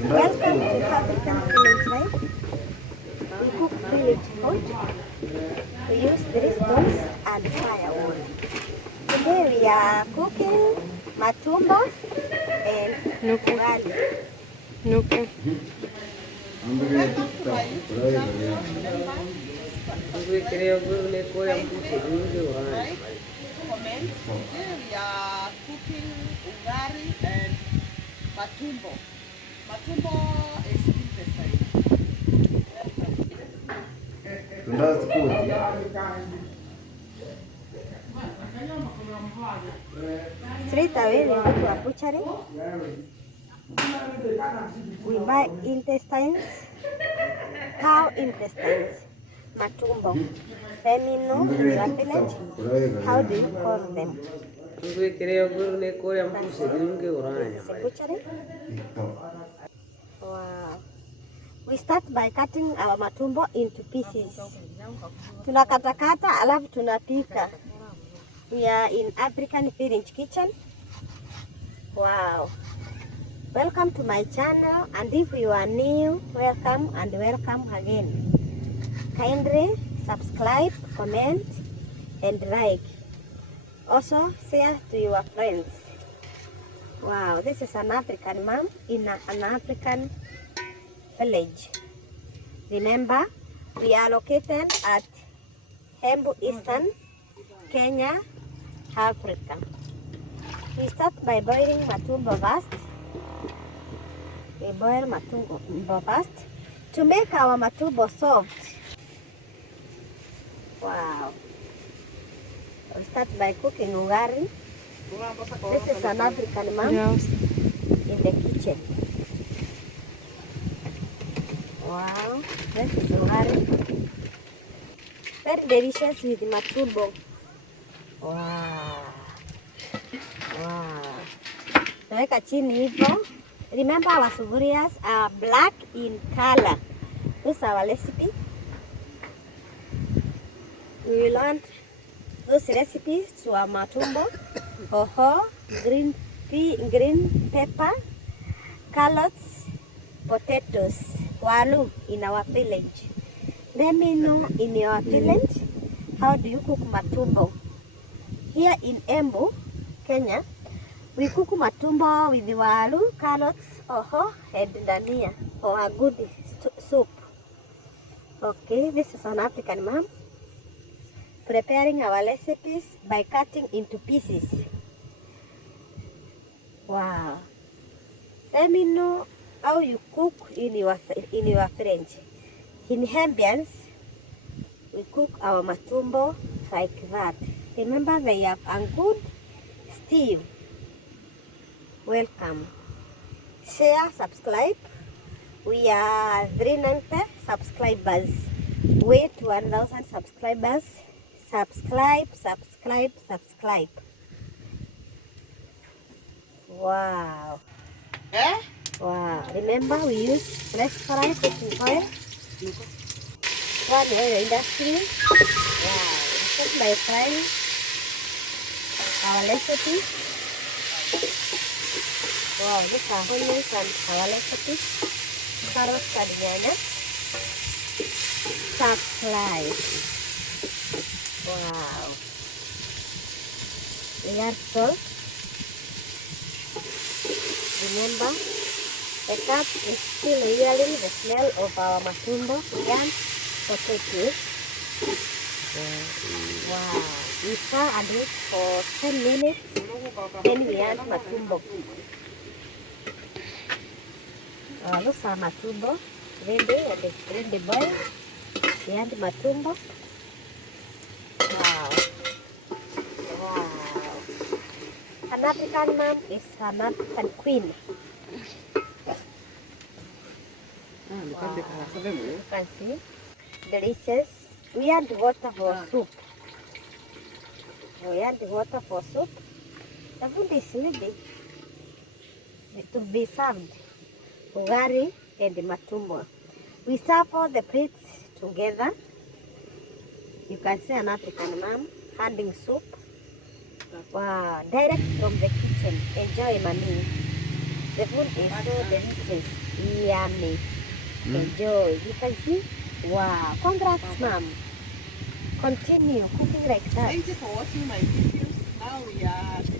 Welcome to African Village Life. We cook village food. We use three stones and firewood. Today we are cooking matumbo and ugali. Nuke. Comment. Today we are cooking ugali and matumbo. Matumbo is intestine. Straight away we go to a butchery. We buy intestines, cow intestines, matumbo. Let me know in your village, how do you call them? This is a butchery. Wow. We start by cutting our matumbo into pieces. Tunakatakata alafu tunapika. We are in African Village Kitchen. Wow. Welcome to my channel, and if you are new, welcome and welcome again. Kindly subscribe, comment and like. Also share to your friends. Wow, this is an African mom in an African village. Remember, we are located at Embu Eastern, Kenya, Africa. We start by boiling matumbo first. We boil matumbo first to make our matumbo soft. Wow. We start by cooking ugali. This is an African mom in the kitchen. Wow, this is ugali. Very delicious with matumbo. Wow. Wow. Naweka chini hivyo. Remember our sufurias are black in color. This is our recipe. We will want those recipes to our matumbo, hoho, green pepper, carrots, potatoes, walu in our village. Let me know in your village, how do you cook matumbo? Here in Embu, Kenya, we cook matumbo with walu, carrots, hoho, and dania for a good soup. Okay, this is an African mom preparing our recipes by cutting into pieces. Wow. Let me know how you cook in your French. In Hambians, we cook our matumbo like that. Remember, they have a good stew. Welcome. Share, subscribe. We are 390 subscribers. Wait 1,000 subscribers. Subscribe. Wow. Wow. Remember, we use fresh fry cooking oil. One oil industry. Wow. Start by frying our recipes. Wow, these are onions and our recipes. Carrots and nyanya. Subscribe. Wow. We add salt. Remember, the cup is still hearing the smell of our matumbo and potatoes. Wow. We stir and wait for 10 minutes. Then we add matumbo. Those are matumbo. Ready boil. We add matumbo. Wow. An African mom is an African queen. Wow. You can see. Delicious. We add water for soup. We add water for soup. The food is ready to be served. Ugali and matumbo. We serve all the plates together. You can see an African mom handing soup. Wow, direct from the kitchen. Enjoy, mommy. The food is so delicious. Yummy. Enjoy. You can see? Wow. Congrats, mom. Continue cooking like that. Thank you for watching my videos. Now we are